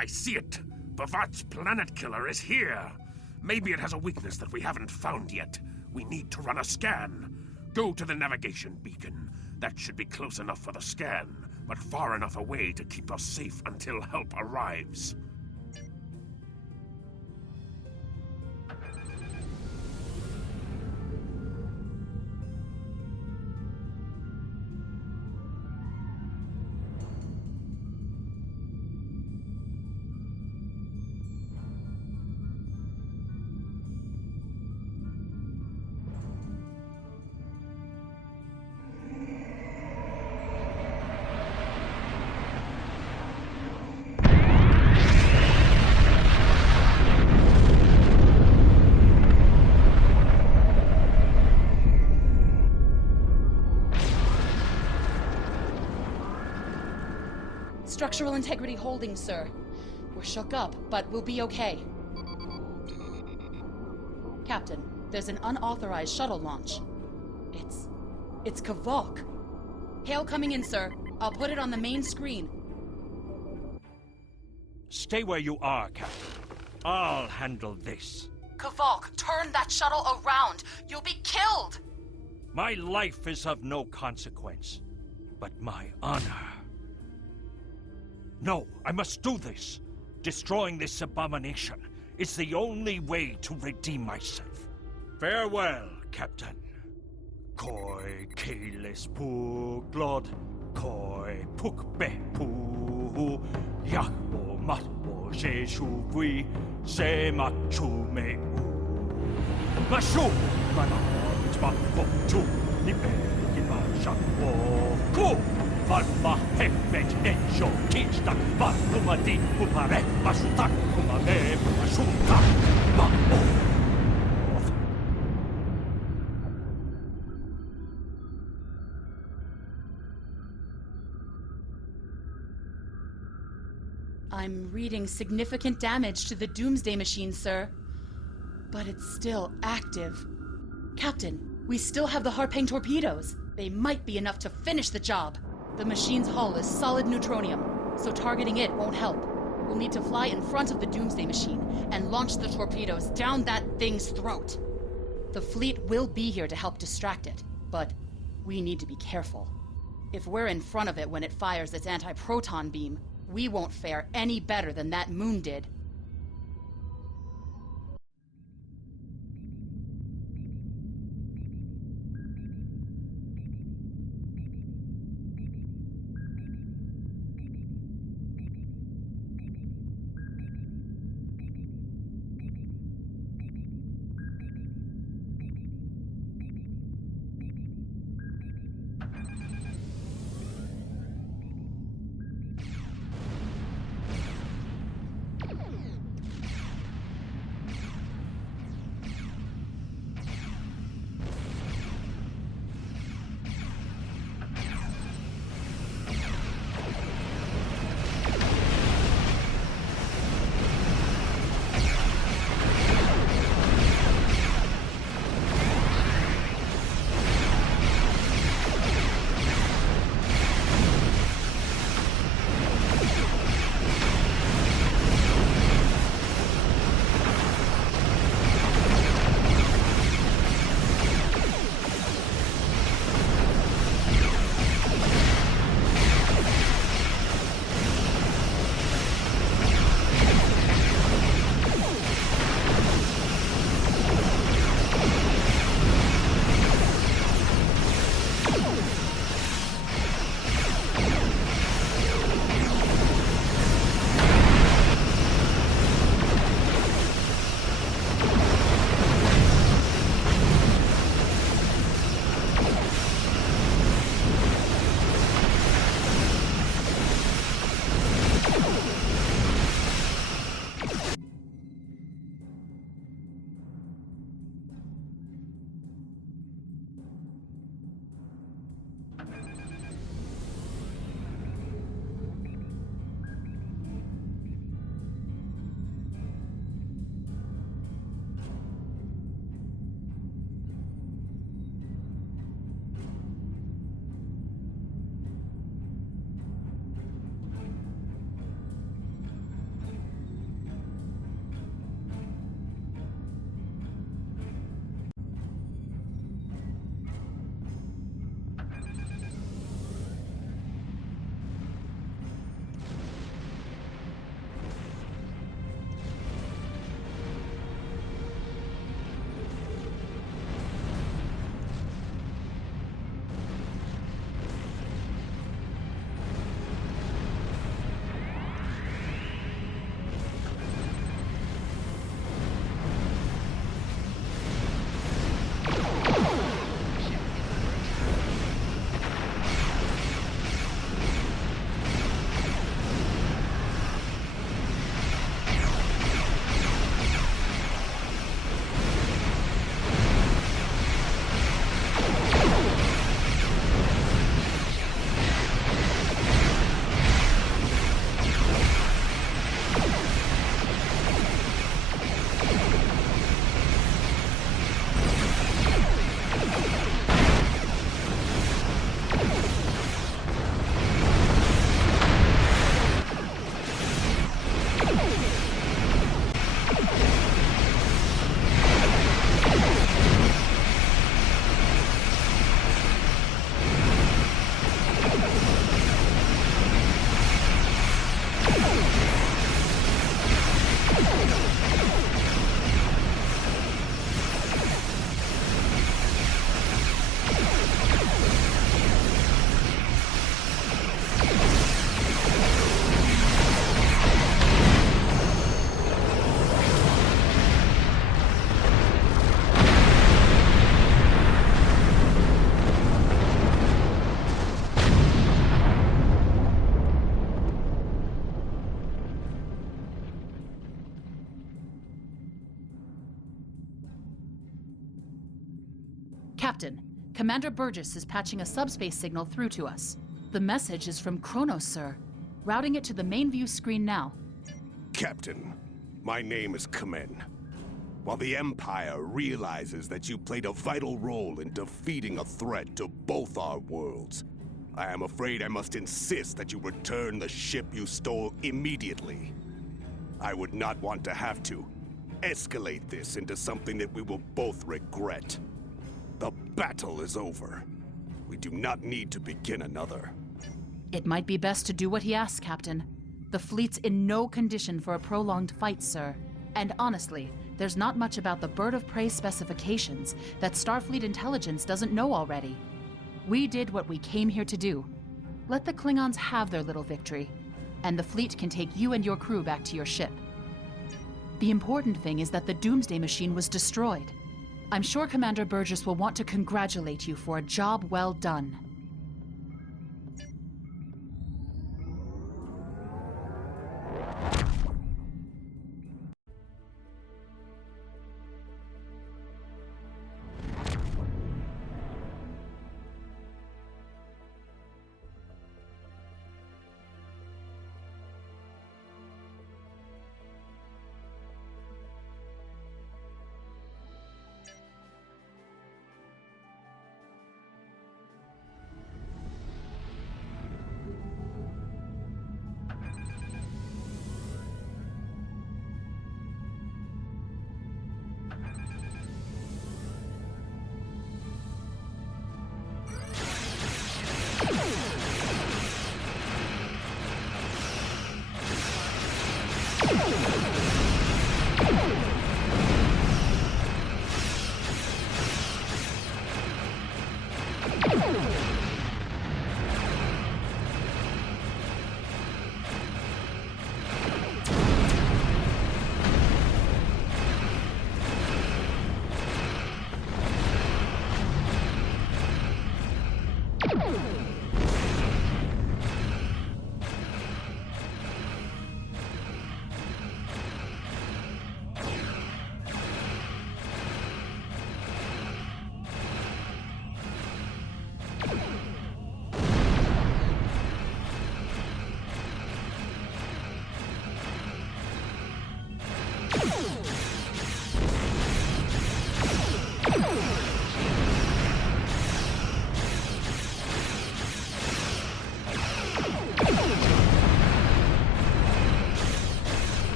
I see it. Bavat's planet killer is here. Maybe it has a weakness that we haven't found yet. We need to run a scan. Go to the navigation beacon. That should be close enough for the scan, but far enough away to keep us safe until help arrives. Structural integrity holding, sir. We're shook up, but we'll be okay. Captain, there's an unauthorized shuttle launch. It's Kavok. Hail coming in, sir. I'll put it on the main screen. Stay where you are, Captain. I'll handle this. Kavok, turn that shuttle around! You'll be killed! My life is of no consequence, but my honor. No, I must do this. Destroying this abomination is the only way to redeem myself. Farewell, Captain. Koi keles pu glod, koi puk be pu, yakbo matbo je shuvui, se machu me u. Mashu, manat ma fotu, ni be ma shakwo ku. Varma hemmet enjo tinsdag var nummer din upare masutak kumame masuta ma. I'm reading significant damage to the Doomsday Machine, sir. But it's still active. Captain, we still have the Harpang torpedoes. They might be enough to finish the job. The machine's hull is solid neutronium, so targeting it won't help. We'll need to fly in front of the Doomsday Machine and launch the torpedoes down that thing's throat. The fleet will be here to help distract it, but we need to be careful. If we're in front of it when it fires its anti-proton beam, we won't fare any better than that moon did. Captain, Commander Burgess is patching a subspace signal through to us. The message is from Kronos, sir. Routing it to the main view screen now. Captain, my name is Kamen. While the Empire realizes that you played a vital role in defeating a threat to both our worlds, I am afraid I must insist that you return the ship you stole immediately. I would not want to have to escalate this into something that we will both regret. The battle is over. We do not need to begin another. It might be best to do what he asks, Captain. The fleet's in no condition for a prolonged fight, sir. And honestly, there's not much about the bird of prey specifications that Starfleet intelligence doesn't know already. We did what we came here to do. Let the Klingons have their little victory, and the fleet can take you and your crew back to your ship. The important thing is that the Doomsday Machine was destroyed. I'm sure Commander Burgess will want to congratulate you for a job well done.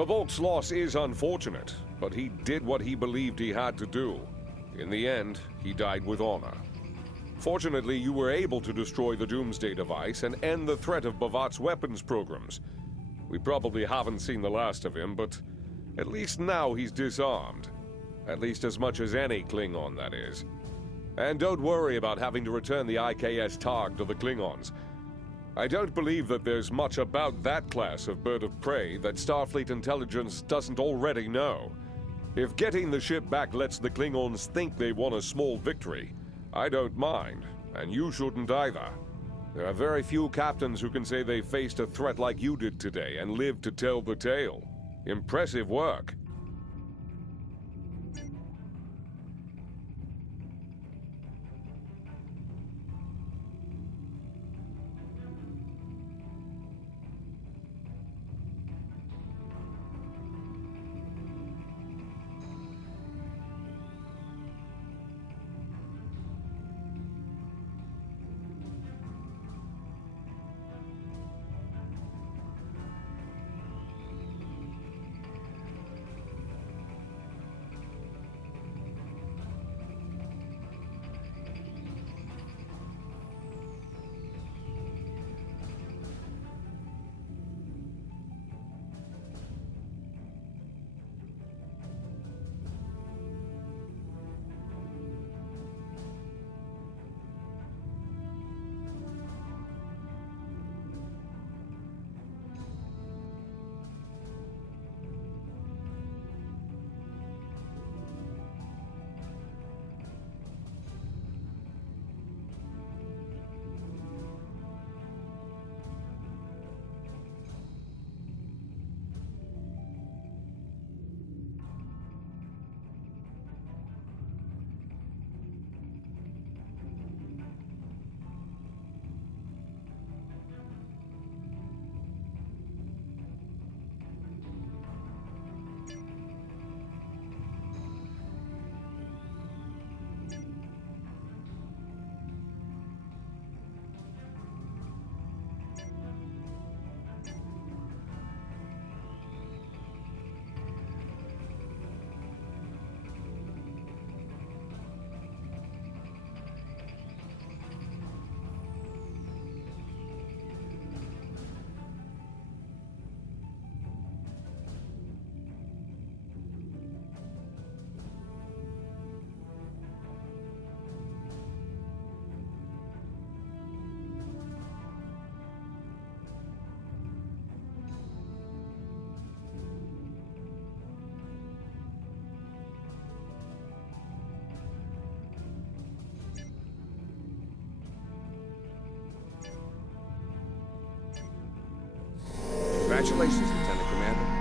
K'Volk's loss is unfortunate, but he did what he believed he had to do. In the end, he died with honor. Fortunately, you were able to destroy the Doomsday device and end the threat of Bavat's weapons programs. We probably haven't seen the last of him, but at least now he's disarmed. At least as much as any Klingon, that is. And don't worry about having to return the IKS Targ to the Klingons. I don't believe that there's much about that class of bird of prey that Starfleet intelligence doesn't already know. If getting the ship back lets the Klingons think they won a small victory, I don't mind, and you shouldn't either. There are very few captains who can say they faced a threat like you did today and lived to tell the tale. Impressive work. Congratulations, Lieutenant Commander.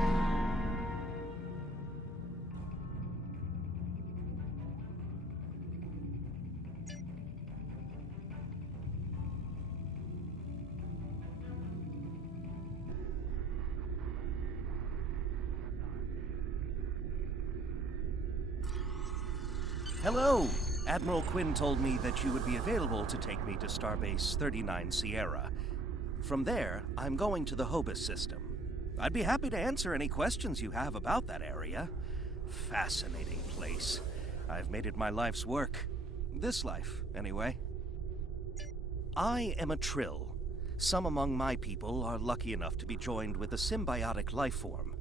Hello! Admiral Quinn told me that you would be available to take me to Starbase 39 Sierra. From there, I'm going to the Hobus system. I'd be happy to answer any questions you have about that area. Fascinating place. I've made it my life's work. This life, anyway. I am a Trill. Some among my people are lucky enough to be joined with a symbiotic life form.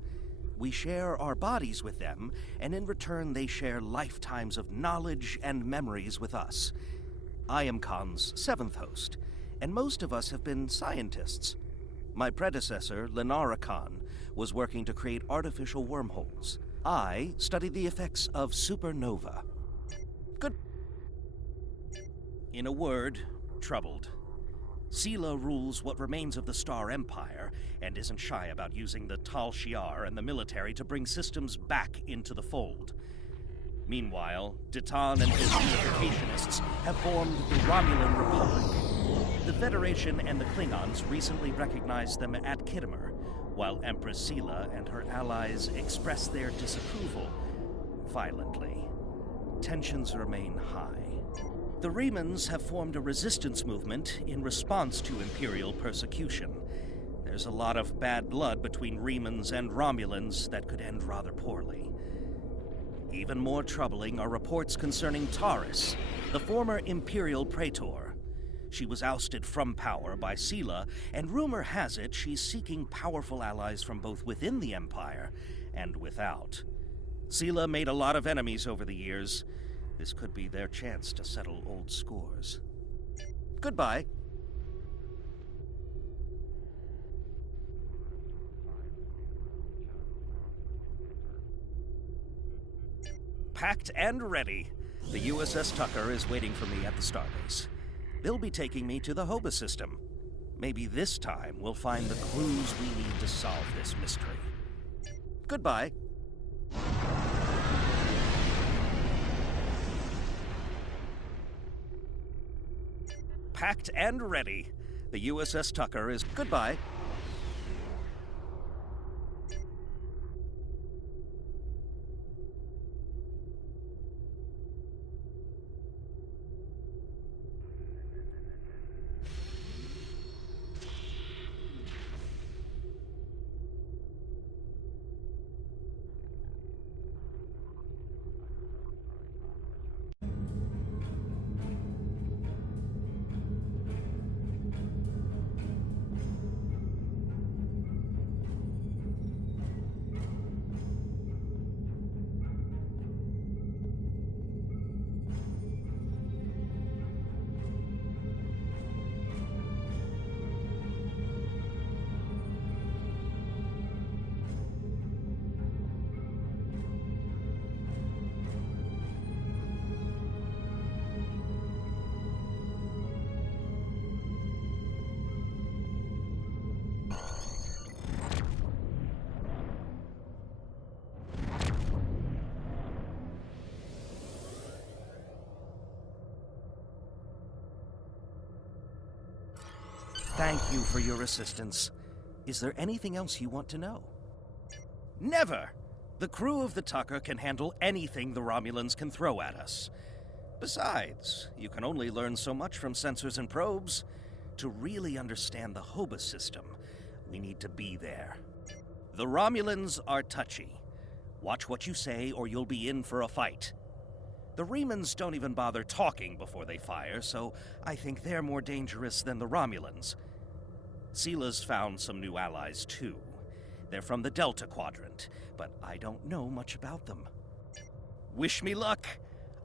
We share our bodies with them, and in return they share lifetimes of knowledge and memories with us. I am Khan's 7th host, and most of us have been scientists. My predecessor, Lenara Khan, was working to create artificial wormholes. I studied the effects of supernova. Good. In a word, troubled. Sela rules what remains of the Star Empire, and isn't shy about using the Tal Shiar and the military to bring systems back into the fold. Meanwhile, Ditan and his unificationists have formed the Romulan Republic. The Federation and the Klingons recently recognized them at Khitomer, while Empress Sela and her allies express their disapproval violently. Tensions remain high. The Remans have formed a resistance movement in response to Imperial persecution. There's a lot of bad blood between Remans and Romulans that could end rather poorly. Even more troubling are reports concerning Taurus, the former Imperial Praetor. She was ousted from power by Sela, and rumor has it she's seeking powerful allies from both within the Empire and without. Sela made a lot of enemies over the years. This could be their chance to settle old scores. Goodbye. Packed and ready. The USS Tucker is waiting for me at the starbase. They'll be taking me to the Hobus system. Maybe this time we'll find the clues we need to solve this mystery. Goodbye. Packed and ready. The USS Tucker is goodbye. Thank you for your assistance. Is there anything else you want to know? Never! The crew of the Tucker can handle anything the Romulans can throw at us. Besides, you can only learn so much from sensors and probes. To really understand the Hobus system, we need to be there. The Romulans are touchy. Watch what you say or you'll be in for a fight. The Remans don't even bother talking before they fire, so I think they're more dangerous than the Romulans. Seela's found some new allies, too. They're from the Delta Quadrant, but I don't know much about them. Wish me luck!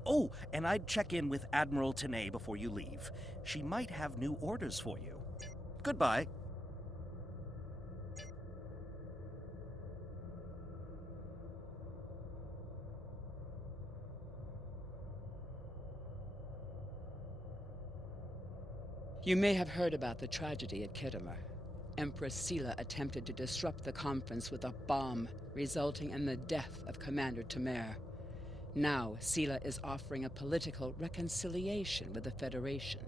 Oh, and I'd check in with Admiral Tenay before you leave. She might have new orders for you. Goodbye. You may have heard about the tragedy at Khitomer. Empress Seela attempted to disrupt the conference with a bomb, resulting in the death of Commander Temer. Now, Seela is offering a political reconciliation with the Federation,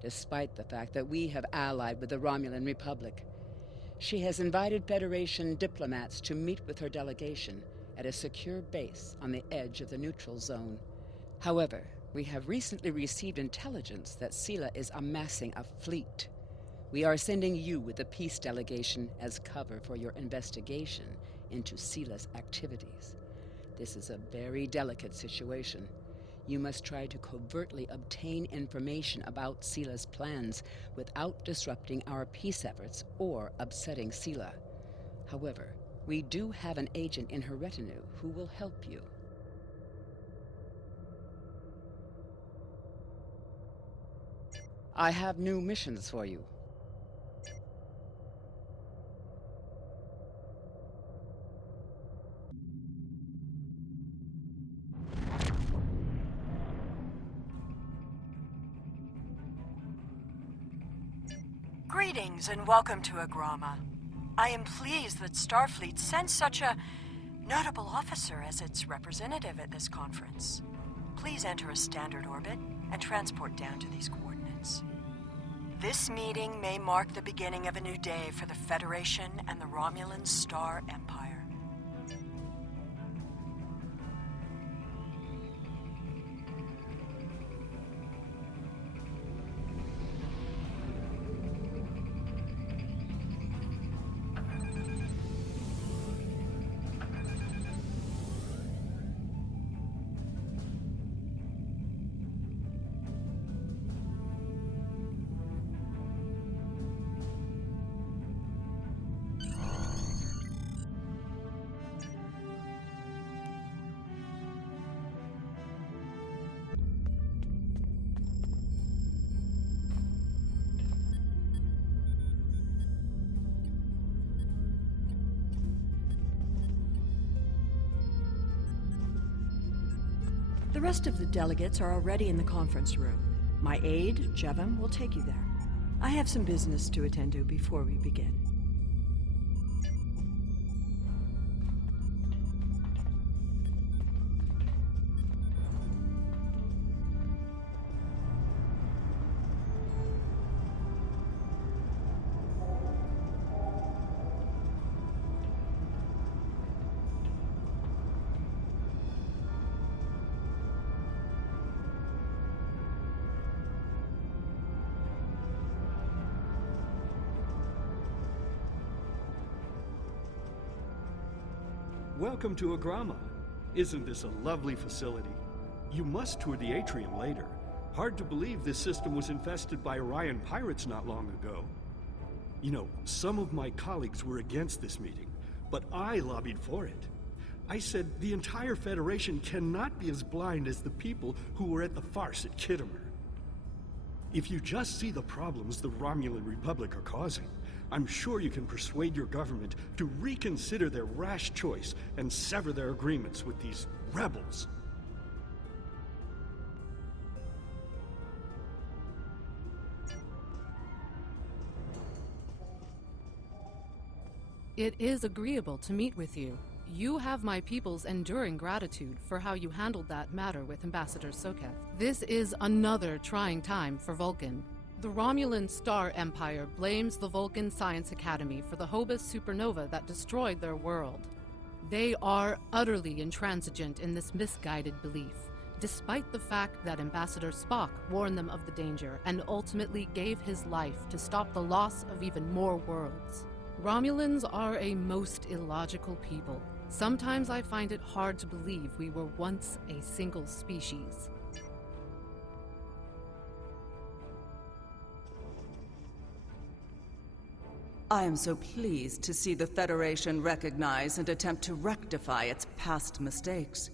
despite the fact that we have allied with the Romulan Republic. She has invited Federation diplomats to meet with her delegation at a secure base on the edge of the neutral zone. However, we have recently received intelligence that Seela is amassing a fleet. We are sending you with the peace delegation as cover for your investigation into Seela's activities. This is a very delicate situation. You must try to covertly obtain information about Seela's plans without disrupting our peace efforts or upsetting Seela. However, we do have an agent in her retinue who will help you. I have new missions for you. Greetings and welcome to Agrama. I am pleased that Starfleet sent such a notable officer as its representative at this conference. Please enter a standard orbit and transport down to these coordinates. This meeting may mark the beginning of a new day for the Federation and the Romulan Star Empire. The rest of the delegates are already in the conference room. My aide, Jevem, will take you there. I have some business to attend to before we begin. Greetings and welcome to Agrama. I am pleased that Starfleet sent such a notable officer as its representative at this conference. Please enter a standard orbit and transport down to these coordinates. This meeting may mark the beginning of a new day for the Federation and the Romulan Star Empire. I have some business to attend to before we begin. welcome to Agrama. Isn't this a lovely facility? You must tour the atrium later. Hard to believe this system was infested by Orion pirates not long ago. You know, some of my colleagues were against this meeting, but I lobbied for it. I said the entire Federation cannot be as blind as the people who were at the farce at Kittimer. If you just see the problems the Romulan Republic are causing, I'm sure you can persuade your government to reconsider their rash choice and sever their agreements with these rebels. It is agreeable to meet with you. You have my people's enduring gratitude for how you handled that matter with Ambassador Soketh. This is another trying time for Vulcan. The Romulan Star Empire blames the Vulcan Science Academy for the Hobus supernova that destroyed their world. They are utterly intransigent in this misguided belief, despite the fact that Ambassador Spock warned them of the danger and ultimately gave his life to stop the loss of even more worlds. Romulans are a most illogical people. Sometimes I find it hard to believe we were once a single species. I am so pleased to see the Federation recognize and attempt to rectify its past mistakes.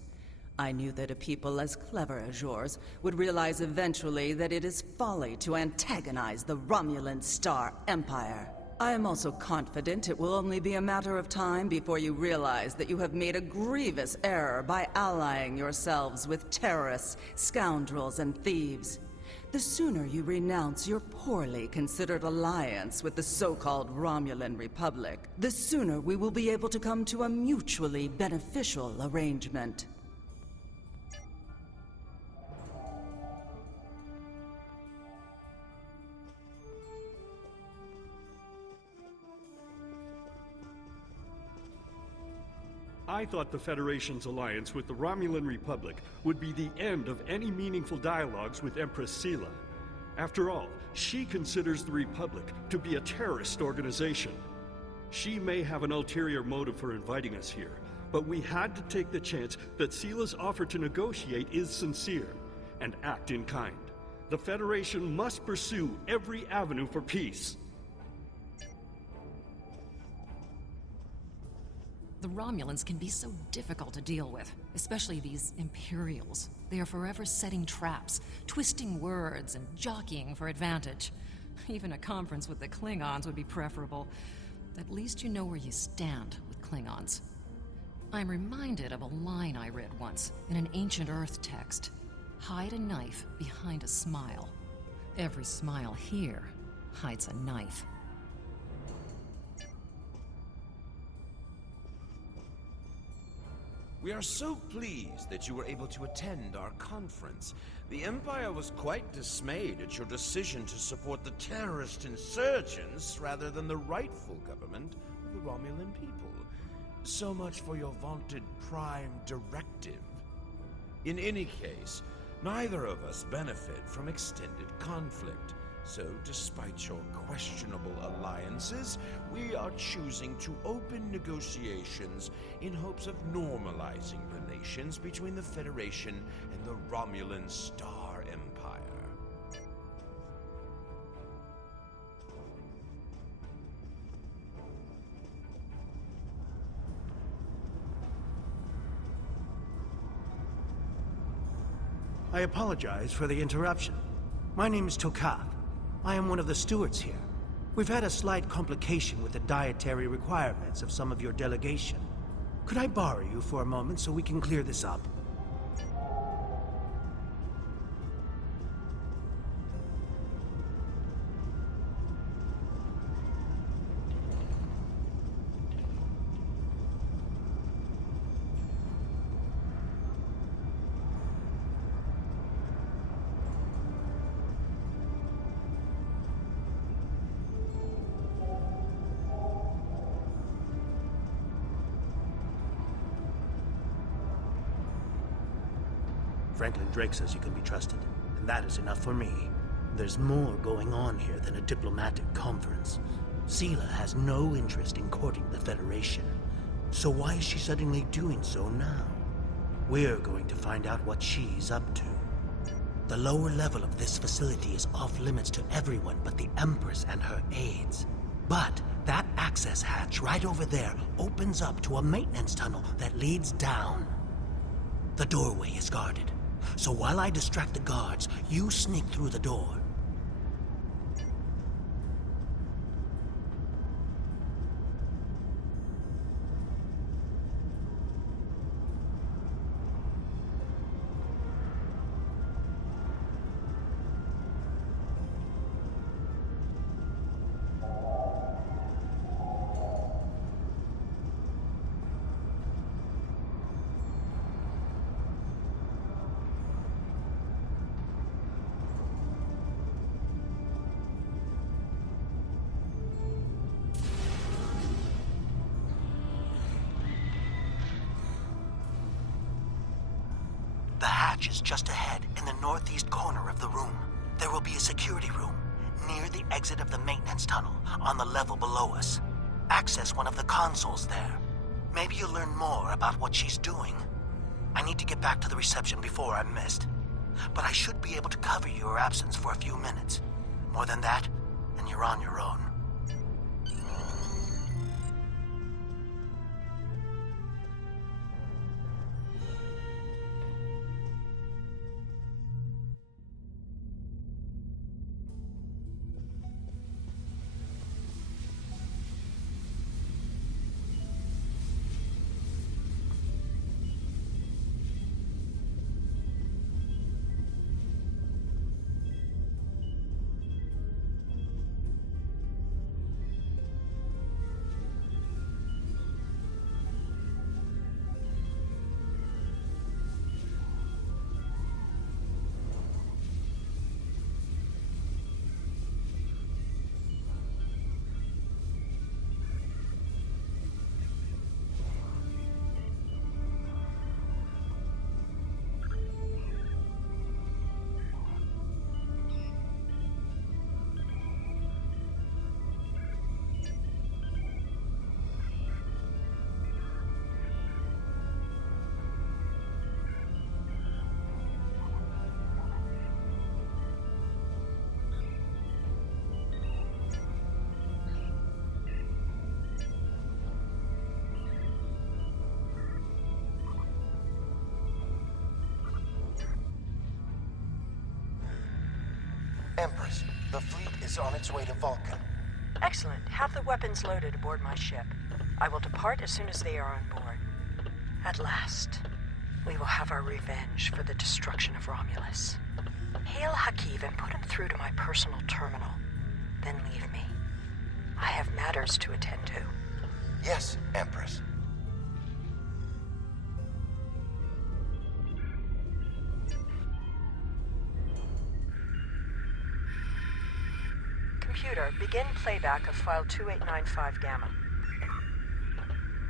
I knew that a people as clever as yours would realize eventually that it is folly to antagonize the Romulan Star Empire. I am also confident it will only be a matter of time before you realize that you have made a grievous error by allying yourselves with terrorists, scoundrels, and thieves. The sooner you renounce your poorly considered alliance with the so-called Romulan Republic, the sooner we will be able to come to a mutually beneficial arrangement. I thought the Federation's alliance with the Romulan Republic would be the end of any meaningful dialogues with Empress Sela. After all, she considers the Republic to be a terrorist organization. She may have an ulterior motive for inviting us here, but we had to take the chance that Sela's offer to negotiate is sincere, and act in kind. The Federation must pursue every avenue for peace. The Romulans can be so difficult to deal with, especially these Imperials. They are forever setting traps, twisting words, and jockeying for advantage. Even a conference with the Klingons would be preferable. At least you know where you stand with Klingons. I'm reminded of a line I read once in an ancient Earth text. Hide a knife behind a smile. Every smile here hides a knife. We are so pleased that you were able to attend our conference. The Empire was quite dismayed at your decision to support the terrorist insurgents rather than the rightful government of the Romulan people. So much for your vaunted Prime Directive. In any case, neither of us benefit from extended conflict. So, despite your questionable alliances, we are choosing to open negotiations in hopes of normalizing relations between the Federation and the Romulan Star Empire. I apologize for the interruption. My name is Tokath. I am one of the stewards here. We've had a slight complication with the dietary requirements of some of your delegation. Could I borrow you for a moment so we can clear this up? Franklin Drake says you can be trusted, and that is enough for me. There's more going on here than a diplomatic conference. Sela has no interest in courting the Federation. So why is she suddenly doing so now? We're going to find out what she's up to. The lower level of this facility is off limits to everyone but the Empress and her aides. But that access hatch right over there opens up to a maintenance tunnel that leads down. The doorway is guarded, so while I distract the guards, you sneak through the door. The hatch is just ahead in the northeast corner of the room. There will be a security room near the exit of the maintenance tunnel on the level below us. Access one of the consoles there. Maybe you'll learn more about what she's doing. I need to get back to the reception before I'm missed. But I should be able to cover your absence for a few minutes. More than that, and you're on your own. Empress, the fleet is on its way to Vulcan. Excellent. Have the weapons loaded aboard my ship. I will depart as soon as they are on board. At last, we will have our revenge for the destruction of Romulus. Hail Hakiv and put him through to my personal terminal. Then leave me. I have matters to attend to. Yes, Empress. Computer, begin playback of file 2895 Gamma.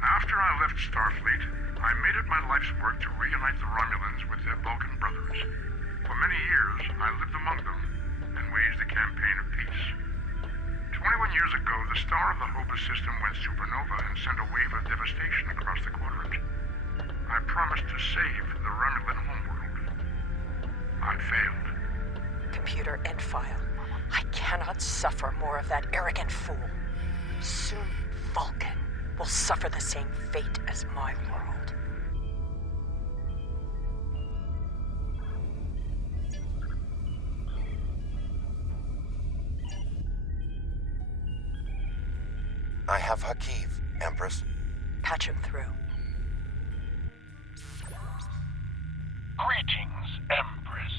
After I left Starfleet, I made it my life's work to reunite the Romulans with their Vulcan brothers. For many years, I lived among them and waged a campaign of peace. 21 years ago, the star of the Hobus system went supernova and sent a wave of devastation across the quadrant. I promised to save the Romulan homeworld. I failed. Computer, end file. I cannot suffer more of that arrogant fool. Soon, Vulcan will suffer the same fate as my world. I have Hakiv, Empress. Patch him through. Greetings, Empress.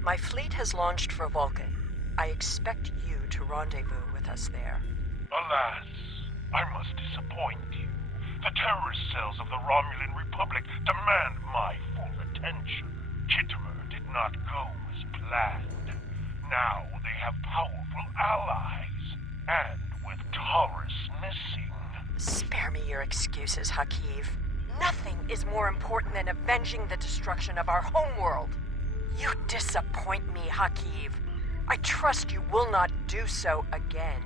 My fleet has launched for Vulcan. I expect you to rendezvous with us there. Alas, I must disappoint you. The terrorist cells of the Romulan Republic demand my full attention. Kittimer did not go as planned. Now they have powerful allies, and with Taurus missing... Spare me your excuses, Hakiv. Nothing is more important than avenging the destruction of our homeworld. You disappoint me, Hakiv. I trust you will not do so again.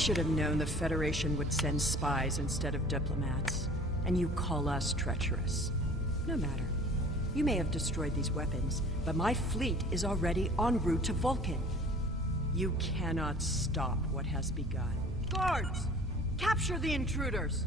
should have known the Federation would send spies instead of diplomats. And you call us treacherous. No matter. You may have destroyed these weapons, but my fleet is already en route to Vulcan. You cannot stop what has begun. Guards! Capture the intruders!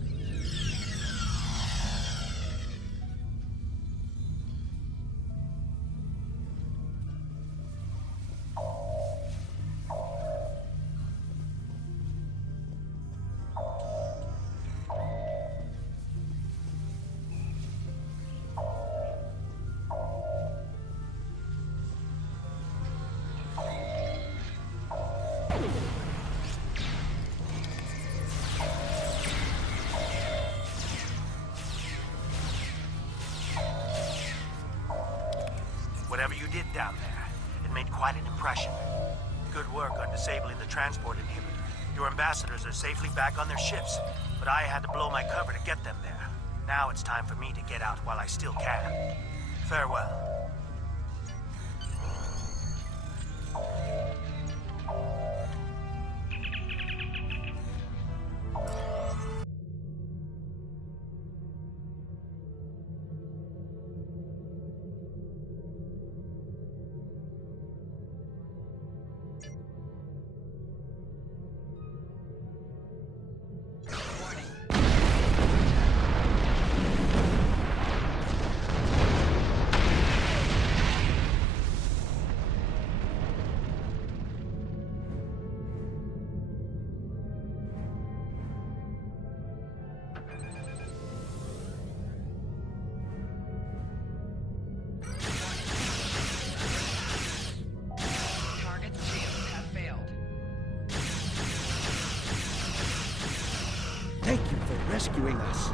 Whatever you did down there, it made quite an impression. Good work on disabling the transport inhibitor. Your ambassadors are safely back on their ships, but I had to blow my cover to get them there. Now it's time for me to get out while I still can. Farewell. Thank you for rescuing us.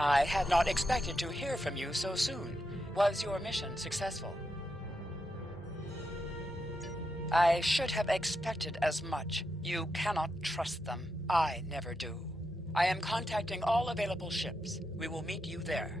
I had not expected to hear from you so soon. Was your mission successful? I should have expected as much. You cannot trust them. I never do. I am contacting all available ships. We will meet you there.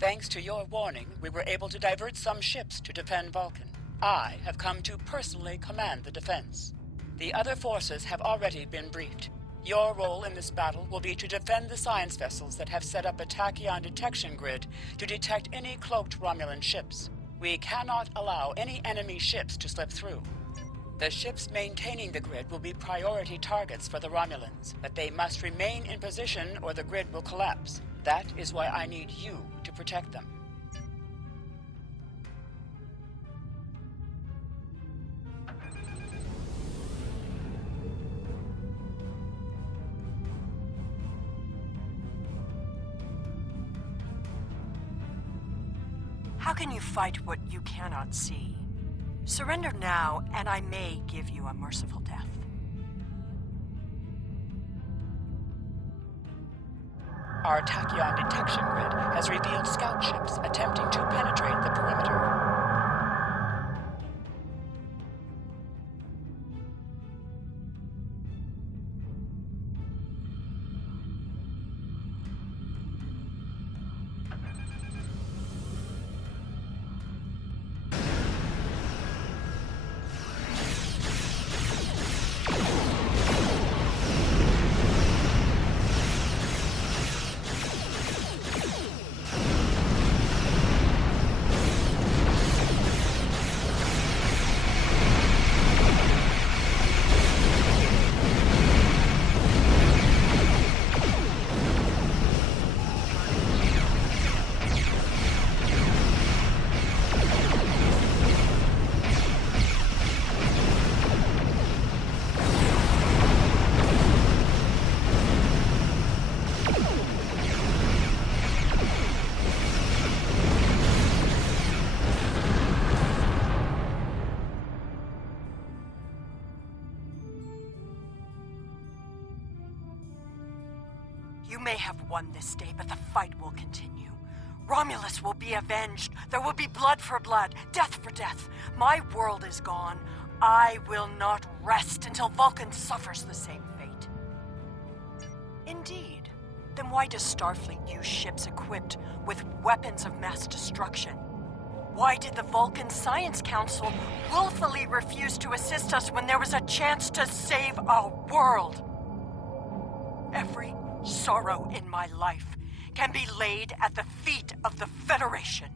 Thanks to your warning, we were able to divert some ships to defend Vulcan. I have come to personally command the defense. The other forces have already been briefed. Your role in this battle will be to defend the science vessels that have set up a tachyon detection grid to detect any cloaked Romulan ships. We cannot allow any enemy ships to slip through. The ships maintaining the grid will be priority targets for the Romulans, but they must remain in position or the grid will collapse. That is why I need you to protect them. How can you fight what you cannot see? Surrender now, and I may give you a merciful death. Our tachyon detection grid has revealed scout ships attempting to penetrate the perimeter. You may have won this day, but the fight will continue. Romulus will be avenged. There will be blood for blood, death for death. My world is gone. I will not rest until Vulcan suffers the same fate. Indeed. Then why does Starfleet use ships equipped with weapons of mass destruction? Why did the Vulcan Science Council willfully refuse to assist us when there was a chance to save our world? Every sorrow in my life can be laid at the feet of the Federation.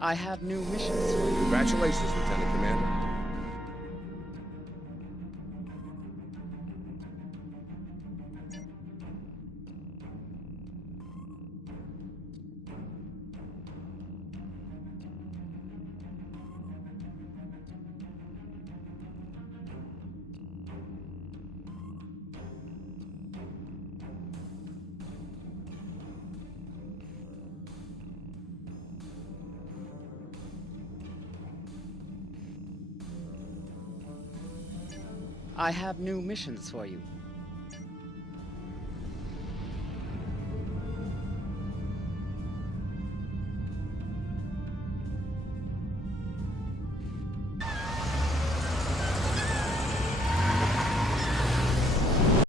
I have new missions for you. Congratulations, Lieutenant Commander. I have new missions for you.